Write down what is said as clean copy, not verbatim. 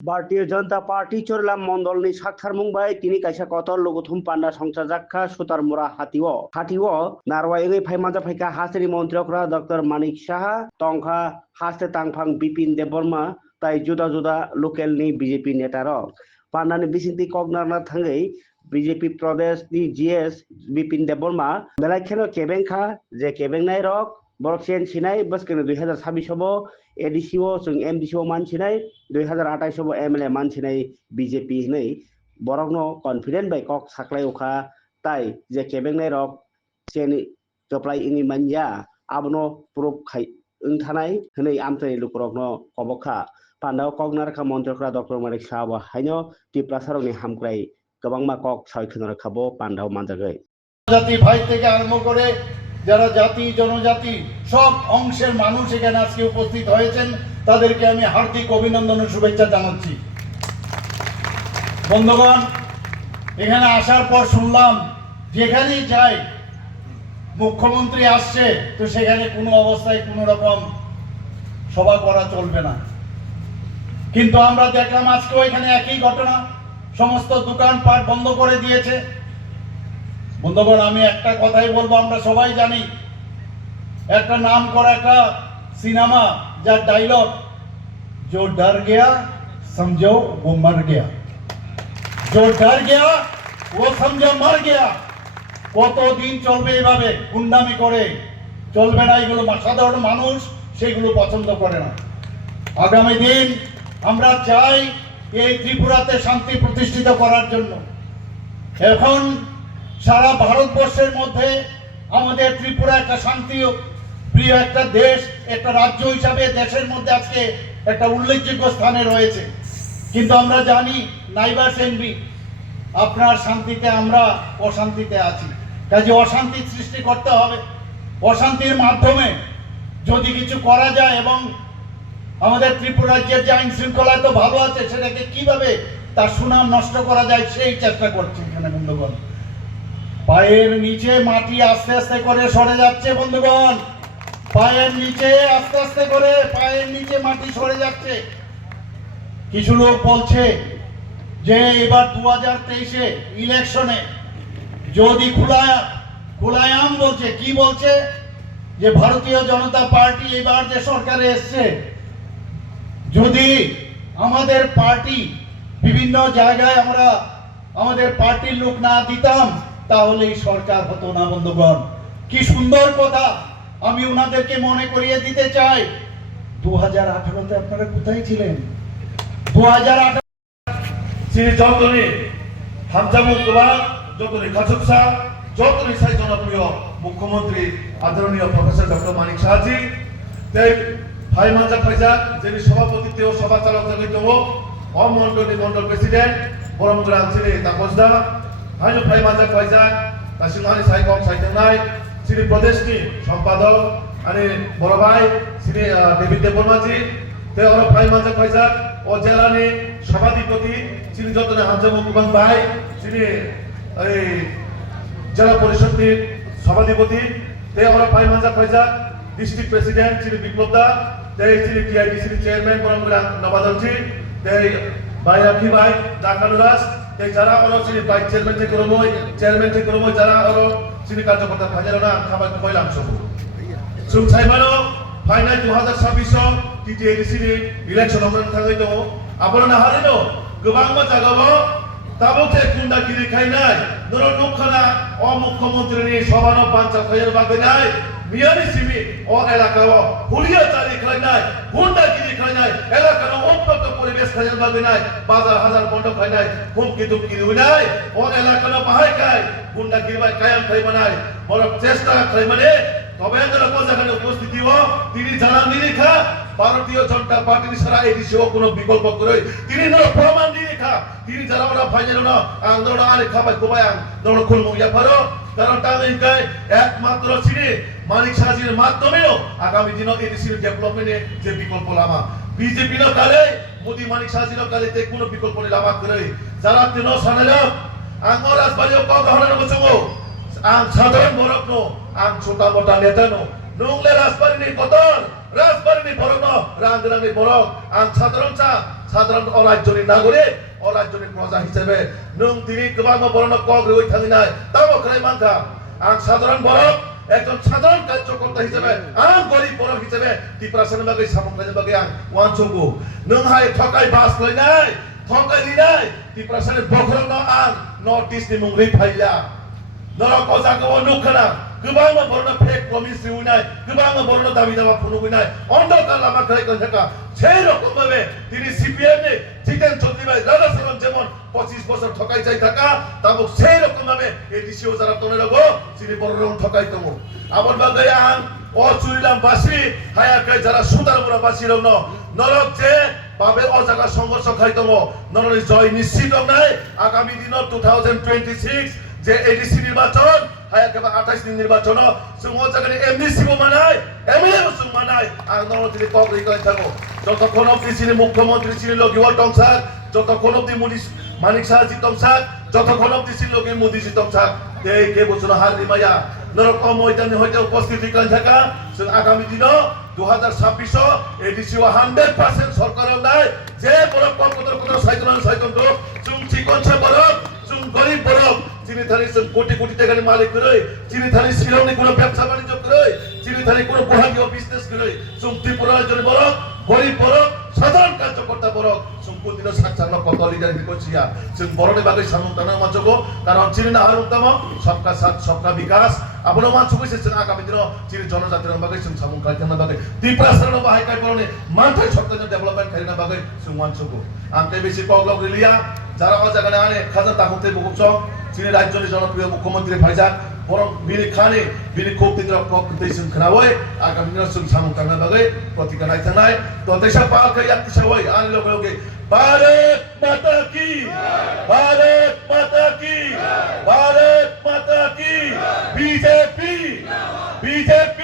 Bharatiya Janata party चोरलाम मंडलनि साक्थार मुंबाय तिनि कायसा कतल लुगुथुम पांडा संसार जाखा सुतार मुरा हातिओ नारवायङै फाइमाजा फाइका हास्टेनि मन्त्रियकरा डॉक्टर मानिक साहा तंखा हास्टे तांफां बिपिन देबबर्मा ताई जुदा जुदा लोकेलनि बीजेपी नेतारक पांडानि बिसिंति कगनारना थाङै बीजेपी प्रदेश नि जीएस बिपिन देबबर्मा बेलाखेनो केबेंखा जे केबेंनाय रक बरकसेन सिनाय बस्केनो 2026 एडीसीओ जों एमडीसीओ मानसिनाय 2028 एमएलए मानसिनाय बीजेपी नै बरकनो कॉन्फिडेंट बाय कक साख्लाय उखा ताई जे केबेंनाय रक सेनि जप्लाय इंनि मानया आबनो प्रूफ खाय थानाय हनै आमथै लुकरकनो कबखा पान्डाव कगनारखा मन्त्रकरा डॉक्टर मानिक साहा हाइनो टिप्रासारनि हामक्राय गोबांमा कक सायखनो खाबो पान्डाव मानजागै জাতি ভাই থেকে আরম্ভ করে যারা জাতি জনজাতি সব অংশের মানুষ এখানে আজকে উপস্থিত হয়েছেন তাদেরকে আমি হার্দিক অভিনন্দন ও শুভেচ্ছা জানাচ্ছি। বন্ধুগণ, এখানে আসার পর শুনলাম যেখানেই যাই মুখ্যমন্ত্রী আসছে তো সেখানে কোনো অবস্থায় কোনো রকম সভা করা চলবে না, কিন্তু আমরা দেখলাম আজকেও এখানে একই ঘটনা, সমস্ত দোকানপাট বন্ধ করে দিয়েছে। বন্ধুগণ, আমি একটা কথাই বলবো, আমরা সবাই জানি একটা নাম করা একটা সিনেমা যার ডায়লগ जो डर गया समझो वो मर गया, जो डर गया वो समझो मर गया। কতদিন চলবে এইভাবে গুন্ডামি করে? চলবে না, এগুলো সাধারণ মানুষ সেগুলো পছন্দ করে না। আগামী দিন আমরা চাই এই ত্রিপুরাতে শান্তি প্রতিষ্ঠিত করার জন্য। এখন সারা ভারতবর্ষের মধ্যে আমাদের ত্রিপুরা একটা শান্তি প্রিয় একটা দেশ, একটা রাজ্য হিসাবে দেশের মধ্যে আজকে একটা উল্লেখযোগ্য স্থানে রয়েছে, কিন্তু আমরা জানি নাইবার্স এনভি, আপনার শান্তিতে আমরা অশান্তিতে আছি, কাজে অশান্তি সৃষ্টি করতে হবে। অশান্তির মাধ্যমে যদি কিছু করা যায় এবং আমাদের ত্রিপুরা রাজ্যের যে আইন শৃঙ্খলা তো ভালো আছে সেটাকে কিভাবে তার সুনাম নষ্ট করা যায় সেই চেষ্টা করছে এখানে। বন্ধুগণ, পায়ের নিচে মাটি আস্তে আস্তে করে সরে যাচ্ছে। বন্ধুগণ, পায়ের নিচে আস্তে আস্তে করে পায়ের নিচে মাটি সরে যাচ্ছে। কিছু লোক বলছে যে এবার 2023-এ ইলেকশনে যদি খুলায়াম বলছে, কি বলছে যে ভারতীয় জনতা পার্টি এবার যে সরকারে এসছে, যদি আমাদের পার্টি বিভিন্ন জায়গায় আমরা আমাদের পার্টির লোক না দিতাম তাহলে এই সরকার হতো না। বন্ধুগণ, কি সুন্দর কথা, আমি ওনাদেরকে মনে করিয়ে দিতে চাই 2018-তে আপনারা কোথায় ছিলেন? 2018 শ্রী যতনি হামজামুকবা যতনি খাসুকসা যতনি সাই জনপ্রিয় মুখ্যমন্ত্রী আদরণীয় প্রফেসর ডক্টর মানিক সাহাজি তাই ভাই মানজা ফাইজাক যিনি সভাপতিত্ব ও সভা চালক দङ অমন্ডলী মন্ডল প্রেসিডেন্ট বরমগ্রাম শ্রী তাপসদা হাইনো ভাই মানজা ফাইজাক দাসিমানি সাইকম সাইতনাই শ্রী প্রদেশনি সম্পাদক আনি বড় ভাই শ্রী ডেভিড দেববর্মাজি তে ওর ভাই মানজা ফাইজাক ও জেলানি সভাধিপতি শ্রী যতনে হামজামুকবান ভাই শ্রী এই জেলা পরিষদের সভাধিপতি তে ওর ভাই মানজা ফাইজাক ডিস্ট্রিক্ট প্রেসিডেন্ট শ্রী বিপ্লব দা তে শ্রী টিআইডিসি চেয়ারম্যান বরমগ্রাম নবাদলজি তে ভাই আকি ভাই ডাকানুরাস তে যারা ওর শ্রী ভাইস চেয়ারম্যান থেকে করমই যারা ওর শ্রী কার্যকর্তা ফাইজারনা খাবার কইলাম সব সুমসাইমানো ফাইনাল 2026 টিটিএডিসি नि ইলেকশন আমরা থাকাই দङ আপনারা হারিনো गोबां জায়গাও তাবতে গুন্ডাগিরি খাইনাই নর নখানা অ মুখ্যমন্ত্রীনি সভানো পাঞ্চা খাইর বাগনাই মিয়ানি সিমি ও এলাকাও হুলিয়া চালি খাইনাই গুন্ডাগিরি খাইনাই এলাকার অত্যন্ত পরিবেশ খাইর বাগনাই বাজার হাজার বন্ধ খাইনাই হুমকি দুমকি হইনাই ও এলাকার বাহাই খাই গুন্ডাগিরি বাই কায়াম খাই মানাই বড় চেষ্টা খাই মানে তবে যারা জায়গায় উপস্থিতি ও তিনি জানান নিরিখা ভারতীয় জনতা পার্টির সারা এডিসিও কোনো বিকল্প করে তিনি প্রমাণ নিরিখা তিনি যারা ওরা ফাইনাল না আন্দোলন আর খাবাই কোবাই আন্দোলন খুল মুইয়া পারো কারণ টাঙ্গাইকায় একমাত্র শ্রী মানিক সাহাজির মাধ্যমেও আগামী দিনে এডিসির ডেভেলপমেন্টে যে বিকল্প লামা বিজেপি ন কালে মোদি মানিক সাহাজির কালে তে কোনো বিকল্প লামা করে যারা তিন সানেলা আঙ্গর রাজবাড়িও ক গহনা বসঙ্গো আং সাধারণ বরকনো আং ছোটা মোটা নেতানো নংলে রাজবাড়িনি কতন রাজবাড়িনি বরকনো রাংগ্রানি বরক আং সাধারণ চা সাধারণ অরাজ্যনি নাগরিক অরাজ্যনি প্রজা হিসেবে নों তিনি গোबां বরণ কক রই থাকি নাই তাও খাই মানখা আं সাধারণ বরক একজন সাধারণ কার্যকর্তা হিসেবে আं গরিব বরক হিসেবে ত্রিপুরাসানি বাগै সামগ্রানি বাগै আं ওয়ানসঙ্গু नों হাই ঠকাই বাস লইনাই ঠকাই দিনাই ত্রিপুরাসানি বখরং আं নর্থ ইস্ট नि मुंग्रै फाइला नरक अजागो नुखना गोबां बरनो फेक प्रमिस दिउनाय गोबां बरनो दाबि दावा फुनुगुनाय अन्धकार लामा खाय कनथाका সেই রকম ভাবে তিনি সিপিএম নে জিতেন চৌধুরী ভাই রাজাসরণ যেমন 25 বছর ঠকাই যাই থাকা তাবো সেই রকম ভাবে এডিসিও যারা তনে লাগো তিনি বড়রং ঠকাই তমো আবার বাগাই আন ও চুরিলাম বাসি হায়াকাই যারা সুতার বড় বাসি রং নরক যে বাবে অজাগা সংঘর্ষ খাই তমো নরনি জয় নিশ্চিত নাই আগামী দিন 2026 যে এডিসি নির্বাচন হায়াকাবা 28 দিন নির্বাচন সুমো জাগানি এমডিসিও মানাই এমএলএও সুম মানাই আর নরতি কবরি কই থাকো যতক্ষণ অব্দি তিনি মুখ্যমন্ত্রী ছিল লগিও টংসাক যতক্ষণ অব্দি মুনি মানিক সাহাজি টংসাক যতক্ষণ অব্দি ছিল লগি মোদিজি টংসাক এই কে বছর হারি মায়া নরকম ময়দানে হইতে উপস্থিতি কই থাকা আগামী দিন 2026 এডিসিও 100% সরকার নাই যে বড় কত সাইতন তো চুম চিকনছে বড় চুম গরিব বড় চিনি থানি কোটি কোটি টাকার মালিক করে চিনি থানি শিলংনি কোনো ব্যবসা বাণিজ্য করে চিনি থানি কোনো গুহাগীয় বিজনেস করে চুম ত্রিপুরার জন্য বড় গরিব বড় সাধারণ কার্যকর্তা বড় চুম কোনদিন সাকচান্ন কত লিডার বিকশিয়া চুম বড়নে বাগে সামন্তনা মাচগো কারণ চিনি না হারুতম সবকা সাথ সবকা বিকাশ আপনো মাছ কইছেন আগামী দিন চিনি জনজাতির বাগে চুম সামুং কাইতানা বাগে ত্রিপুরা সরণ বাহাই কাই বড়নে মানথাই সত্তাজ ডেভেলপমেন্ট খাইনা বাগে চুম মানছগো আমতে বেশি কগলগ রিলিয়া যারা জায়গায় আনে খাজা তাকুতে বুকুচ চিনি রাজ্যের জনপ্রিয় মুখ্যমন্ত্রী ভাইজান বরং বিনি খানে বিনি কৌতিক কক্তেসুন খানাওয় আগামী দিন সুম সামুং কাইনা বাগে প্রতিকা নাইতানাই তো দেশা পাল কাই আত্মসওয় আনে লোকে भारत माता की भारत माता की भारत माता की बीजेपी बीजेपी